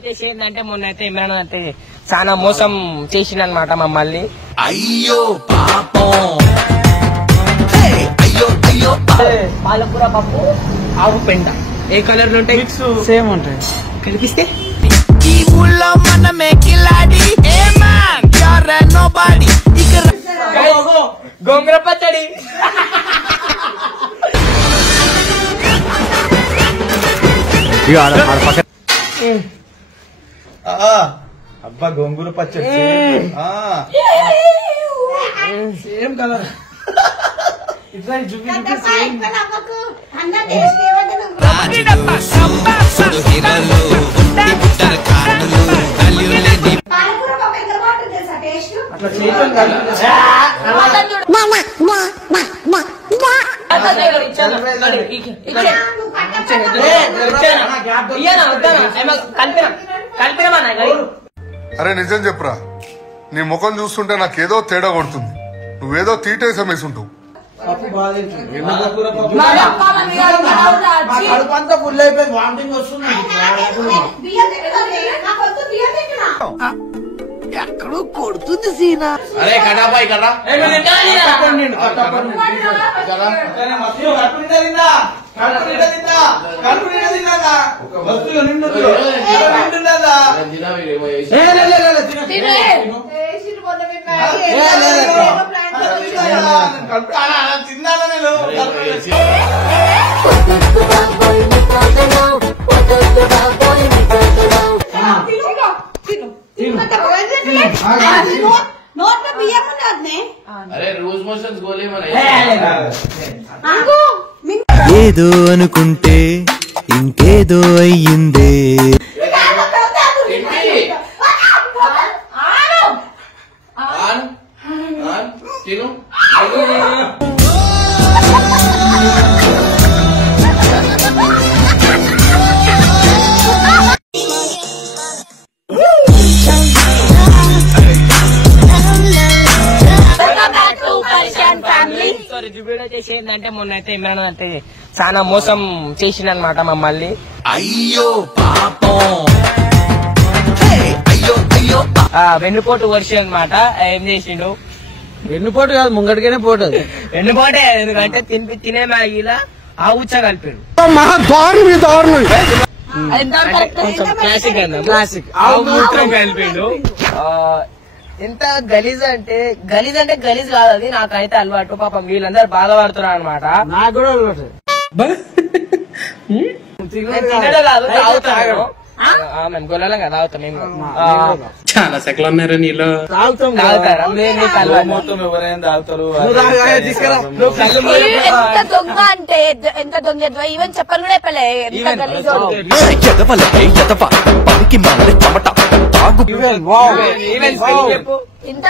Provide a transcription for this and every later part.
వచ్చేసి ఏంటంటే మొన్న అయితే ఇమ్రాన్ అయితే చాలా మోసం చేసిందన్నమాట మమ్మల్ని. అయ్యో పాపం, అయ్యో అయ్యో. పాలకూర పప్పు ఆవు పెంట ఏ కలర్ లో ఉంటాయి? సేమ్ ఉంటాయి. కనిపిస్తే ఈ ఊళ్ళో మనమే కిలాడి. గోంగూర పచ్చడి. అబ్బా గోంగూర పచ్చడి సేమ్ కలర్. ఇట్లా అరే నిజం చెప్పరా, నీ ముఖం చూస్తుంటే నాకేదో తేడా కొడుతుంది. నువ్వేదో తీటేసం వేసుంటావు. కడుపంతా ఫుల్ అయిపోయింది, వామిటింగ్ వస్తుంది. ఎక్కడో కొడుతుంది సీనా. అరే కడాబాయ్ కదా తిన్నాను నేను. అరే రోజు మోషన్స్ గోలే మన ఏదో అనుకుంటే ఇంకేదో అయ్యిందే. తిను చేసి ఏంటంటే మొన్న అయితే ఇమ్రాన్ అయితే చాలా మోసం చేసిందన్నమాట మమ్మల్ని. అయ్యో పాపం, అయ్యో అయ్యో. వెన్నుపోటు వర్షం అనమాట. ఏం చేసిండు? వెన్నుపోటు కాదు, ముంగడికైనా పోటు. వెన్నుపోటే, ఎందుకంటే తినే మ్యాగీలా ఆ ఉచ్చ కలిపాడు. క్లాసిక్ ఆవు మూత్రం కలిపాడు. ఎంత గలీజ్ అంటే గలీజ్ కాదు అది. నాకైతే అలవాటు. పాపం వీళ్ళందరూ బాధపడుతున్నారు అనమాట. నాకు కూడా అలవాటు. తినడం కాదు, తాగుతాను. మేము గొల్లలం కదా, తాగుతాం మేము. చాలా సెకలు ఉన్నారా నీలో? తాగుతారా? మొత్తం ఎవరైనా తాగుతారు. ఎంత దొంగ అంటే ఎంత దొంగ, ఈవెన్ చెప్పని కూడా చెప్పలే. ఇంత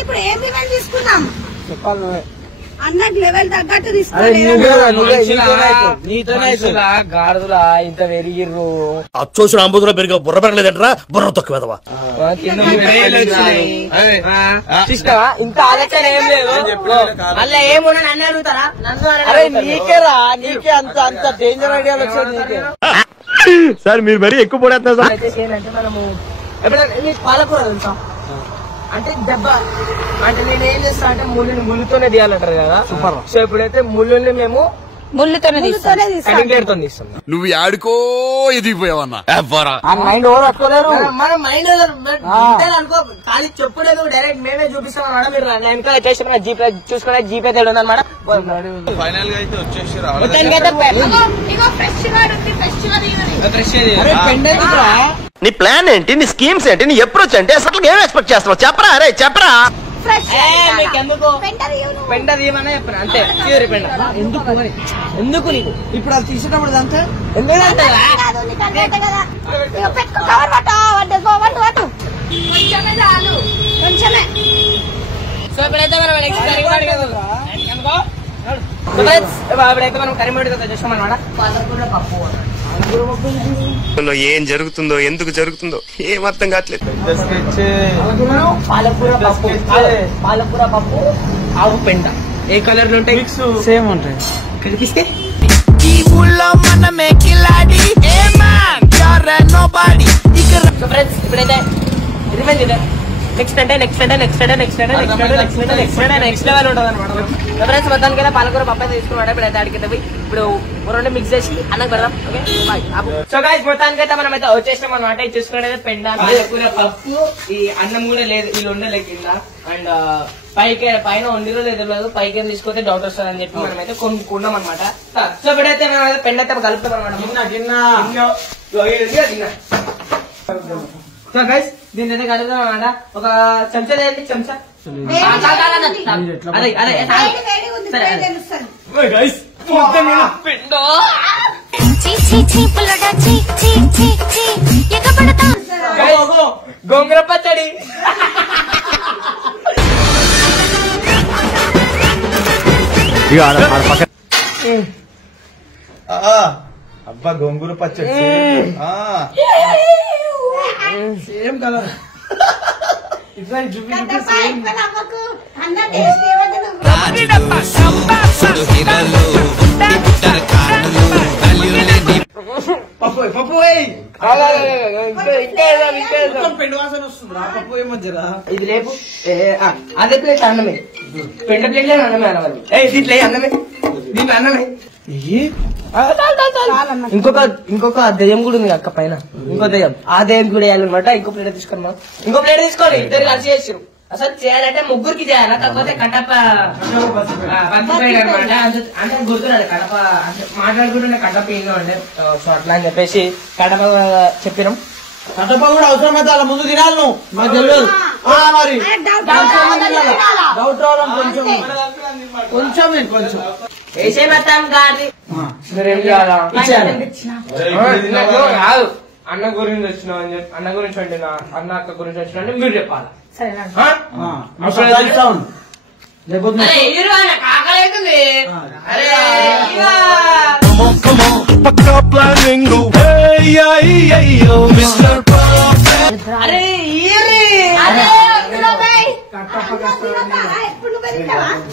ఇప్పుడు ఏం డిమాండ్ తీసుకున్నాం చెప్పాలి. అన్నకు లెవెల్ తగ్గట్టు గాడుదులా ఇంత పెరిగిర్రు. అచ్చోసిన అంబుదులో పెరిగా బుర్ర పెరగలేదంటరా, బుర్ర తొక్కువేదవా. ఇంకా ఆలోచన ఏం లేదు. మళ్ళీ ఏమున్నా నన్ను అడుగుతారా? అరే నీకేరా, నీకే అంత అంత డేంజర్ ఐడియాలు వచ్చాయి నీకే. సార్ మీరు మరీ ఎక్కువ పడేస్తున్నారు సార్. ఏంటంటే మనము ఎప్పుడైనా పాలకూర తెలుసా అంటే దెబ్బ అంటే నేను ఏం చేస్తా అంటే ముళ్ళుతోనే తీయాలంటారు కదా. సో ఇప్పుడైతే ముళ్ళుని మేము ముళ్ళుతోనే తీస్తాం. నువ్వు ఆడుకో ఎదిగిపోయావన్నా. మనం మైండ్ అనుకో, కానీ చెప్పులేదు డైరెక్ట్ మేమే చూపిస్తాం అన్నమాట. మీరు వెనకాల వచ్చేసి జీపే చూసుకునే జీపే తేడు ఉందన్నమాట. ఫైనల్ గా అయితే వచ్చేసి నీ ప్లాన్ ఏంటి, నీ స్కీమ్స్ ఏంటి, నీ అప్రోచ్ ఏంటి, అసలు ఏం ఎక్స్పెక్ట్ చేస్తున్నావు చెప్పరా? అరే చెప్పరా. పెండ తీయమనే చెప్పిన అంతే. పెండ ఎందుకు నీకు ఇప్పుడు అది తీసేటప్పుడు అంతే. సో ఇప్పుడైతే మనం కరీంనగర్ చూసాం అనమాట. ఏం జరుగుతుందో, ఎందుకు జరుగుతుందో ఏం అర్థం కావట్లేదు. పాలకూర పప్పు ఆవు పెంట ఏ కలర్ ఉంటాయి? సేమ్ ఉంటాయి. కనిపిస్తే ఈ ఊళ్ళో మనమే కిలాడి ఏ మ్యాన్ యూర్ నోబడీ ఇక్కడ ఫ్రెండ్స్ ఇప్పుడైతే రివెంజ్ ఇదే నెక్స్ట్ లెవెల్ ఉంటుంది అనమాట. ఫ్రెండ్స్ మొత్తానికి పాలకూర పప్పు తీసుకున్నాడు. ఇప్పుడైతే అడిగితే ఇప్పుడు రెండు మిక్స్ చేసి అన్నకు పెడదాం. సో గైస్ మొత్తానికి అయితే మనం అయితే వచ్చేసినాం అనమాట. ఇది చూసుకున్నట్టు పెండ పాలకూర పప్పు, ఈ అన్నం కూడా లేదు వీళ్ళు ఉండలే కింద. అండ్ పైన వండిలో లేదు పైకి తీసుకొస్తే డౌట్ వస్తుంది అని చెప్పి మనం అయితే కొనుక్కున్నాం అనమాట. సో ఇప్పుడైతే మనం అయితే పెండ అయితే కలుపుతాం అనమాట. సో గైస్ దీని అయితే కలుపుతాం అనమాట. ఒక చెంచా చేయండి, చెంచా. అదే గైస్ గోంగూర పచ్చడి. అబ్బా గోంగూర పచ్చడి సేమ్ కలర్. పప్పు పెండు వాసన వస్తుందిరా. పప్పు ఏమొచ్చరా ఇది లేపు. అదే ప్లేట్ అన్నమే, పెండ ప్లేట్ అన్నమే అన్నమాట. దీంట్లో అన్నమే, దీంట్లో అన్నమే. ఇంకొక దెయ్యం కూడా ఉంది అక్క పైన. ఇంకో దెయ్యం, ఆ దెయ్యం కూడా వేయాలన్నమాట. ఇంకో ప్లేట్ తీసుకున్నాం. ఇంకో ప్లేట్ తీసుకోండి. ఇద్దరు కలిసి చేసారు. అసలు చేయాలంటే ముగ్గురికి చేయాలా, కాకపోతే కట్టప్ప అనమాట. అంటే గుర్తున్నాడు కడప మాట్లాడుకుంటుండే కట్టప్ప ఏందో అంటే. సో అట్లా అని చెప్పేసి కడప చెప్పినాం. కట్టప్ప కూడా అవసరం అయితే అలా ముందు తినాలి నువ్వు. మాకు తెలియదు మరి డౌట్ రావడం కొంచెం వేసే మొత్తం కాదు. కాదు అన్న గురించి వచ్చినా అని చెప్పి, అన్న గురించి అంటున్నా, అన్న అక్క గురించి వచ్చినా అంటే మీరు చెప్పాలి.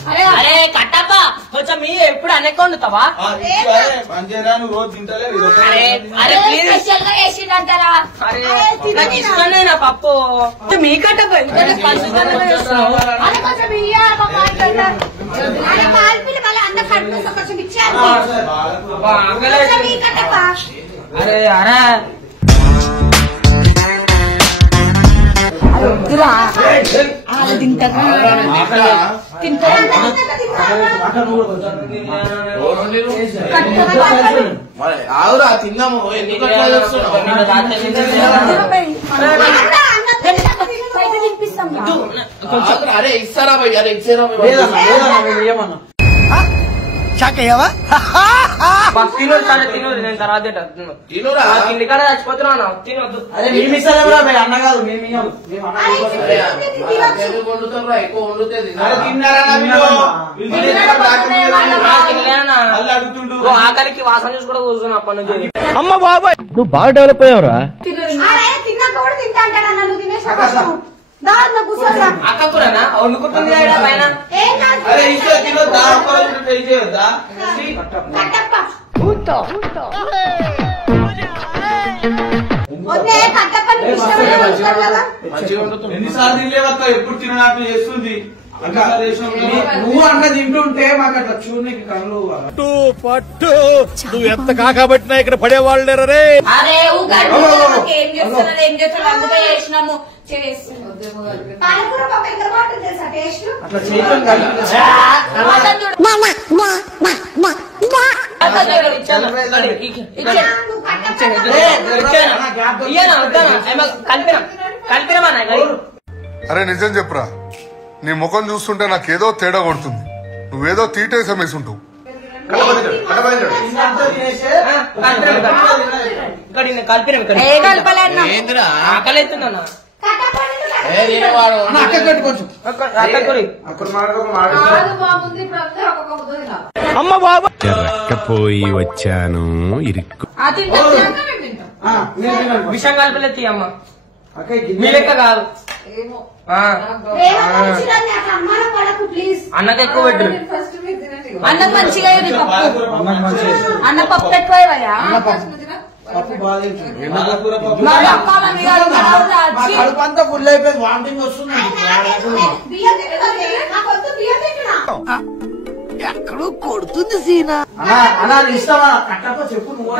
అరే అరే కట్టప్ప కొంచెం మీ ఎప్పుడు అనేక వండుతావా? రోజు తింటలేదు. అరే ప్లీజ్ ఇష్టమే నా పప్పు. మీ కట్టప్ప అరే అరే ఆవురా తిన్నాము. అరే ఇస్తారా భయ్, అరే ఇచ్చారా ఏమన్నా తినోడు చాలా తినోడు. నేను తర్వాత తినురా. ఇంటికాడ చచ్చిపోతున్నా తినొద్దు. అరే మేము ఇస్తారా అన్న కాదు మేము వండుతారా ఎక్కువ వండుతే ఆకలికి వాసన చూసి కూడా కూర్చున్నా అప్పటి నుంచి. అమ్మ బాబాయ్ నువ్వు బాగా డెవలప్ అయ్యావురా. అక్క కూడా వండుకుంటుంది పైన. ఎన్నిసార్లు తినలేవత్తా, ఎప్పుడు తినడానికి చేస్తుంది. నువ్వు అన్న తింటుంటే మాకు అట్లా చూడనికి కళ్ళు పట్టు నువ్వు ఎంత కాకబట్టినా ఇక్కడ పడేవాళ్ళు లేరే. ఏం చేస్తున్నారు అందుకే చేసినాము. అట్లా చేయడం అరే నిజం చెప్పురా, నీ ముఖం చూస్తుంటే నాకేదో తేడా కొడుతుంది. నువ్వేదో తీటేసం వేసుంటావు. ఆకలి అవుతుందన్నా. అమ్మ బాబా పోయి వచ్చాను ఇరుక్కు. విషయం కలపలేదు అమ్మ, మీ లెక్క కాదు. అన్నకి ఎక్కువ పెట్టు. అన్నం మంచిగా అన్న పప్పు ఎక్కువయ్యా కడుపంతా ఫుల్ అయిపోయింది, వామిటింగ్ వస్తుంది. ఎక్కడో కొడుతుంది సీనా. అన్నా ఇస్తావా కట్టప్ప చెప్పు నువ్వు.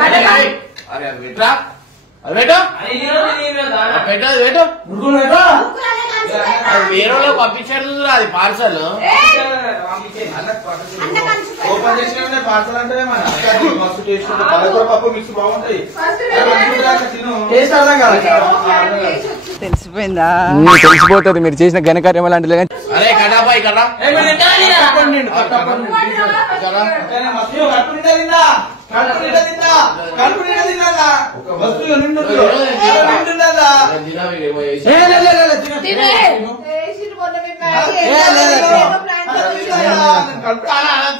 వేరే పంపించాడు అది పార్సల్ ఓపెన్ చేసిన పార్సల్ అంటే మస్తు టేస్ట్ ఉంటుంది. పాలకూర పప్పు మిక్స్ బాగుంటాయి. టేస్ట్ అర్థం కాదు. తెలిసిపోయిందా? తెలిసిపోతుంది మీరు చేసిన ఘనకార్యం అలాంటి. అరే కడాపా ఇక్కడ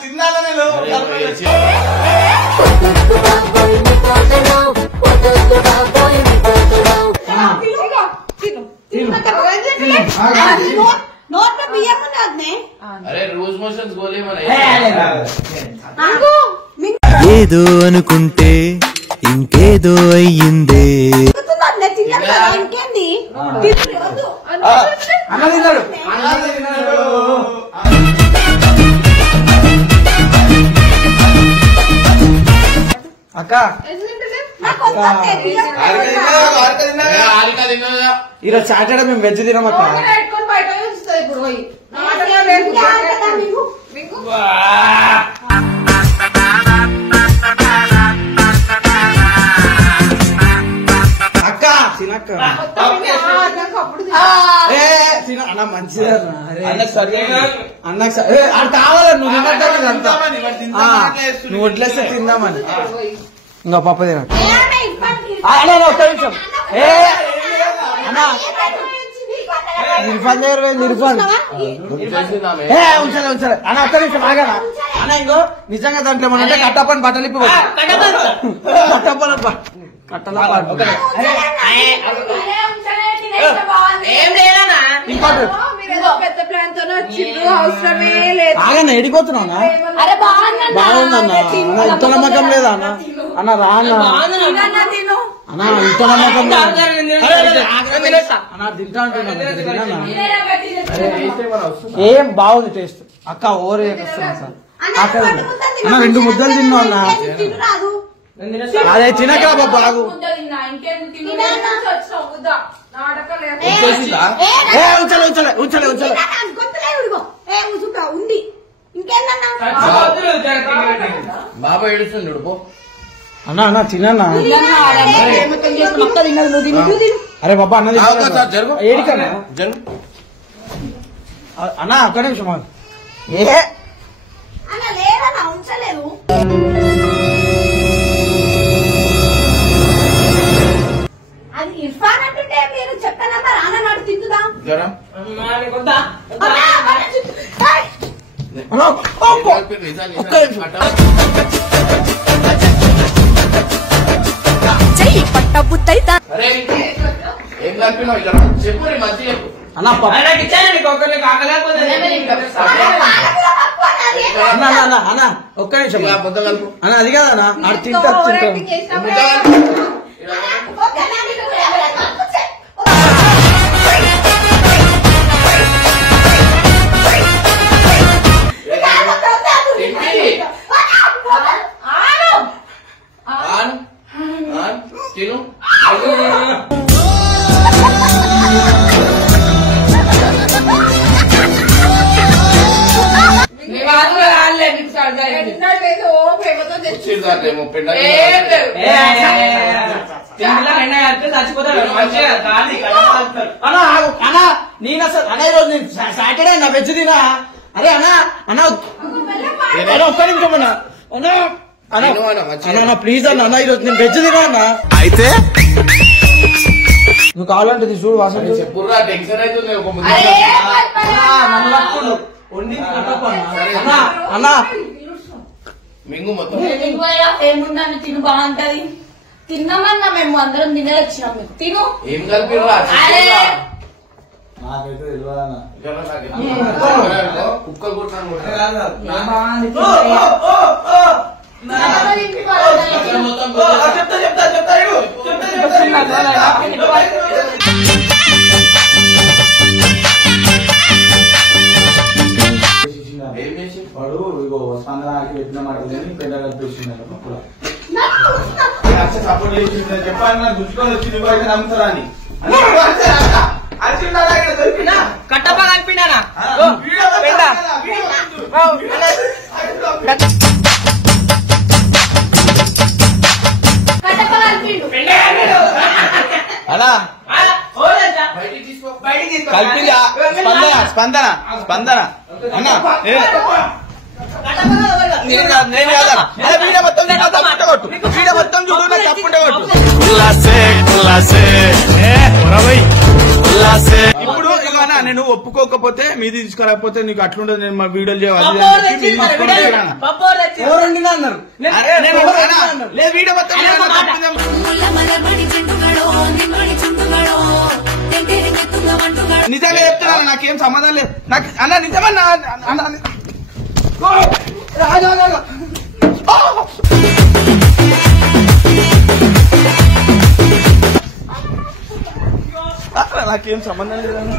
తిన్నాను నేను. నోట్లో బియ్యం ఉన్నది. అరే రోజు మోషన్స్ గోలేమన్నా ఏదో అనుకుంటే ఇంకేదో అయ్యిందే. ఇంకేంది అన్న తిన్నాడు. అక్క ఈరోజు సాటర్డే మేము వెజ్ తినమక్క. అక్క తినక్క అన్న మంచిదా అన్నకు కావాల నువ్వు తినట్టు నువ్వు వడ్లేస్తే తిందామని. ఇంకా పప్పు తిన ఒక్క నిమిషం. నిర్ఫల్ దగ్గర నిర్ఫల్ ఉంచలే ఉంచలే అన్న ఒక్క నిమిషం ఆగనా అన్న. ఇంకో నిజంగా దాంట్లో ఏమన్నా కట్టప్పని బట్టలు ఇప్పి కట్టప్పని కట్టల పెద్ద ప్లాన్ తో అవసరమే లేదు. ఆగన్న ఎడిపోతున్నావునా? బాగుందన్న. ఇంత నమ్మకం లేదా అన్న? అన్న రా అన్న అన్న ఇంత నమ్మకం అన్న తింటా అంటున్నా. ఏం బాగుంది టేస్ట్ అక్క. ఓవర్ చేస్తున్నా సార్ అన్న. 2 ముద్దలు తిన్నావు అన్న. అదే తినక బాగు ఉంచలే ఉంచలే ఉంచలే ఉంచలే ఉంది. ఇంకేందన్నా బాబా ఏడుస్తుంది పో. అన్న అన్న తినన్నా. అరే బాబా అన్నది ఏడికన్నా జరుగు అన్న ఒక్క నిమిషం ఏ అన్న లేదన్నా ఉంచలేదు. అది ఇర్ఫాన్ అంటుంటే మీరు చెప్పనమ్మా రాన నాడు తింటుదా చెయ్యి పట్ట బుద్ధైతా. ఏం కలిపినావు ఇక్కడ చెప్పు. మంచి చెప్పు అన్న అన్న ఒక్క నిమిషం ముద్ద కలుపు. అన్న అది కదా అన్న ఆడు తింటా తిను. అన్న నేను అసలు అన్న ఈరోజు సాటర్డే నా వెజ్ తినా. అరే అన్న అన్న ఒక్క నిమిషం అన్న అన్న అన్న ప్లీజ్ అన్న అన్న ఈరోజు నేను వెజ్ తినా అన్న. అయితే నువ్వు కావాలంటే చూడు వాసన చెప్పురా టెన్షన్ అవుతుంది. ఒక ముద్ద అన్న మింగు మొత్తం ఏముందని తిను బాగుంటది. తిన్నామన్నా మేము అందరం తినే వచ్చినాం. తిను ఏం కలిపిరా నాకైతే తెలియదన్నా. కుక్క కొట్టాను వాడు ఇగో స్పందనకి పెట్టిన మాట పెద్ద కలిపేసింది సపోర్ట్ చేసింది చెప్పాలి నాకు గుర్తుకొని వచ్చి నువ్వు అయితే నమ్ముతారా అని కట్టప్ప కలిపినారా అలా కలిపిగా స్పందన స్పందన అన్నా నేను కాదా వీడియో మొత్తం తప్పుంటే వీడియో మొత్తం చూడు నాకు తప్పుంటే కొట్టు. ఇప్పుడు ఇలానా నేను ఒప్పుకోకపోతే మీది తీసుకోలేకపోతే నీకు అట్లుండదు. నేను మా వీడియోలు చేయాలి వీడియో మొత్తం నిజంగా చెప్తున్నా నాకేం సంబంధం లేదు. నాకు అన్న నిజమన్నా నాకేం సంబంధం లేదన్న.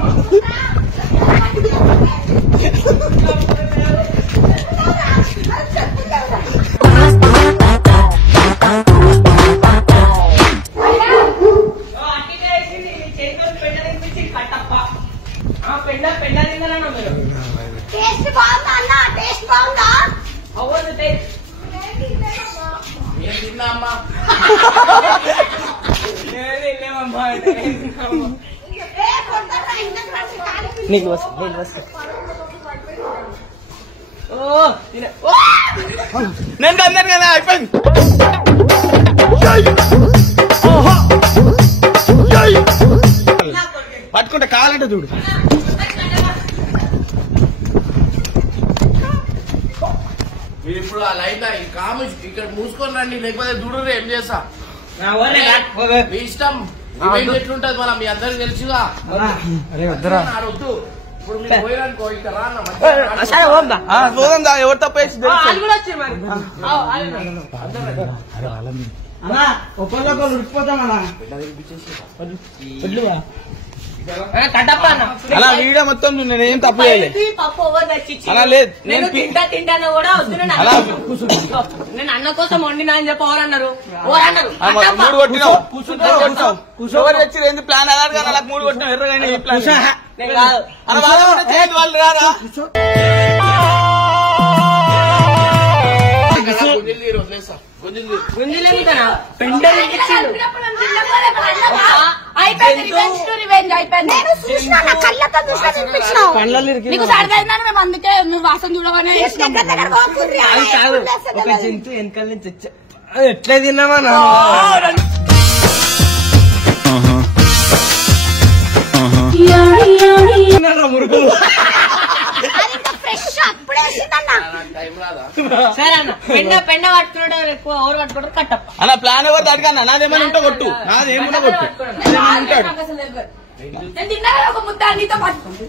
టేస్ట్ బాగుందా అన్న? టేస్ట్ బాగుందా? అవును నీకు నేను అందరు కదా అయిపోయింది. పట్టుకుంటే కావాలంటే చూడు. మీరు ఇప్పుడు ఆ లైన్ కాము ఇక్కడ మూసుకొని రండి, లేకపోతే దూడరు ఏం చేస్తా మీ ఇష్టం. ఎట్లుంటది మన మీ అందరికి తెలుసుగా. వద్దు ఇప్పుడు మీరు పోయిననుకో ఇక్కడ పోదా ఎవరు తప్ప ఒక్కరికొకరు ఉడికిపోతామన్నా. అలా వీడియో మొత్తం నేనేం తప్పు చేయలేదు. అలా లేదు నేను తింటాను కూడా వద్దు. నేను అన్న కోసం వండినా అని చెప్పి ఎవరన్నారు? 3 కొట్టినావు. ఎవరు తెచ్చి ఏంది ప్లాన్ అలా అలా 3 కొట్టినావు. ఎర్రగా ప్లాన్ వాళ్ళు రారా అందుకే నువ్వు వాసన చూడగానే ఒక జంతు వెనకాల నుంచి ఎట్లా తిన్నామా సరే అన్న. పెండ పట్టుకుంటారు ఎక్కువ, ఎవరు పట్టుకుంటారు? కట్టప్ప అలా ప్లాన్ ఎవరు దాటికన్నా నాదేమైనా ఉంటే కొట్టు. నాదేమన్నా కొట్టు. ఉంటాడు ఒక ముద్ద నీతో పట్టుకుంది.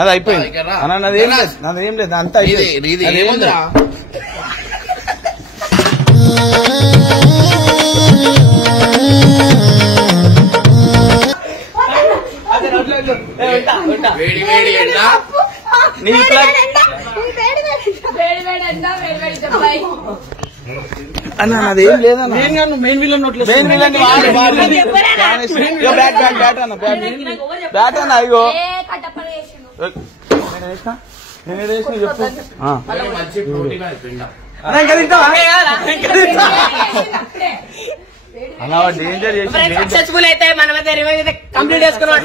అది అయిపోయింది. నాదేం లేదు, నాదేం లేదు, అంతా అయిపోయింది. వేడి వేడి ఎండ అన్న అదేం లేదన్న. మెయిన్ విలన్ బ్యాట్ అన్న. అయ్యో నేను చెప్పు. మంచి ప్రోటీన్ పిండ అలా డేంజర్ చేసి సక్సెస్ఫుల్ అయితే మనమైతే రివైవ్ అయితే కంప్లీట్ చేసుకున్నాం.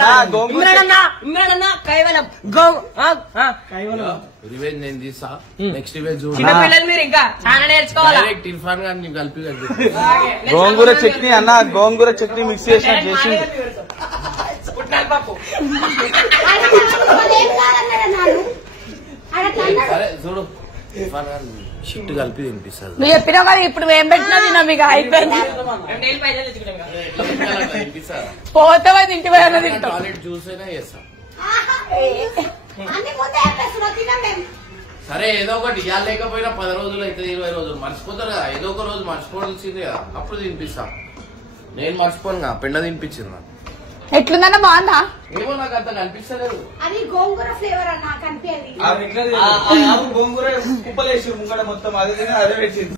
రివెంజ్ నేను తీసా. నెక్స్ట్ రివెంజ్ చిన్నపిల్లలు మీరు ఇంకా చాలా నేర్చుకోవాలి. ఇర్ఫాన్ గారిని కలిపి గోంగూర చట్నీ అన్న, గోంగూర చట్నీ మిక్స్ చేసినట్టు చేసి పప్పు సరే చూడు షిఫ్ట్ కలిపి తినిపిస్తారు. నువ్వు చెప్పినావు కదా ఇప్పుడు ఏం పెట్టినా తిన్నా మీకు అయిపోయింది. పోతావా ఇంటి పోయినా తింటావు. టాయిలెట్ జ్యూస్ అయినా చేస్తాం. అన్ని ముందే చెప్పేస్తున్నా తిన్నాం మేము. సరే ఏదో ఒకటి ఇవాళ లేకపోయినా 10 రోజులు అయితే 20 రోజులు మర్చిపోతారు కదా. ఏదో ఒక రోజు మర్చిపోవాల్సిందే కదా. అప్పుడు తినిపిస్తా. నేను మర్చిపోను పెండ తినిపించింది. ఎట్లుందన్న బాగుందా? ఏమో నాకు అంత కనిపిస్తలేదు. అది గోంగూర ఫ్లేవర్ అన్న కనిపించేది. గోంగూర కుప్పలేసి ముంగడ మొత్తం అదే పెట్టింది.